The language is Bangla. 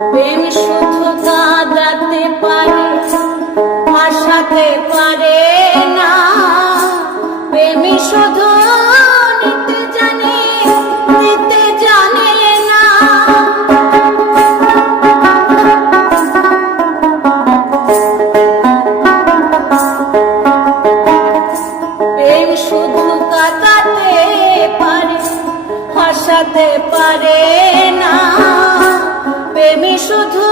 প্রেম শুধু কাঁদাতে পারে, ভাসাতে পারে না। প্রেম শুধু নিতে জানে, দিতে জানে না। প্রেম শুধু কাঁদাতে পারে, ভাসাতে পারে না। প্রেমী শুধু